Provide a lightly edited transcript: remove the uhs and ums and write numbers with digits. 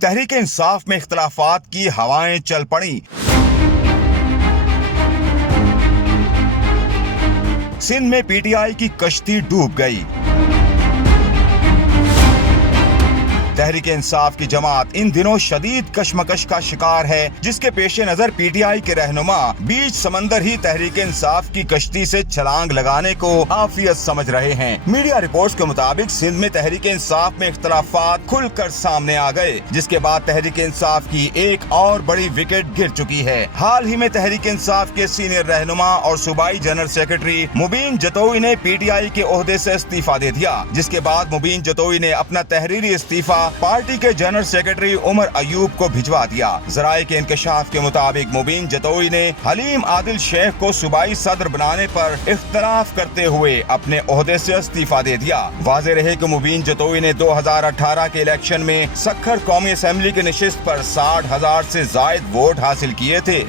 تحریک انصاف میں اختلافات کی ہوائیں چل پڑیں۔ سندھ میں پی ٹی آئی کی کشتی ڈوب گئی۔ تحریک انصاف کی جماعت ان دنوں شدید کشمکش کا شکار ہے، جس کے پیش نظر پی ٹی آئی کے رہنما بیچ سمندر ہی تحریک انصاف کی کشتی سے چھلانگ لگانے کو عافیت سمجھ رہے ہیں۔ میڈیا رپورٹس کے مطابق سندھ میں تحریک انصاف میں اختلافات کھل کر سامنے آ گئے، جس کے بعد تحریک انصاف کی ایک اور بڑی وکٹ گر چکی ہے۔ حال ہی میں تحریک انصاف کے سینئر رہنما اور صوبائی جنرل سیکرٹری مبین جتوئی نے پی ٹی آئی کے عہدے سے استعفیٰ دے دیا، جس کے بعد مبین جتوئی نے اپنا تحریری استعفیٰ پارٹی کے جنرل سیکرٹری عمر ایوب کو بھجوا دیا۔ ذرائع کے انکشاف کے مطابق مبین جتوئی نے حلیم عادل شیخ کو صوبائی صدر بنانے پر اختلاف کرتے ہوئے اپنے عہدے سے استعفیٰ دے دیا۔ واضح رہے کہ مبین جتوئی نے 2018 کے الیکشن میں سکھر قومی اسمبلی کی نشست پر 60,000 سے زائد ووٹ حاصل کیے تھے۔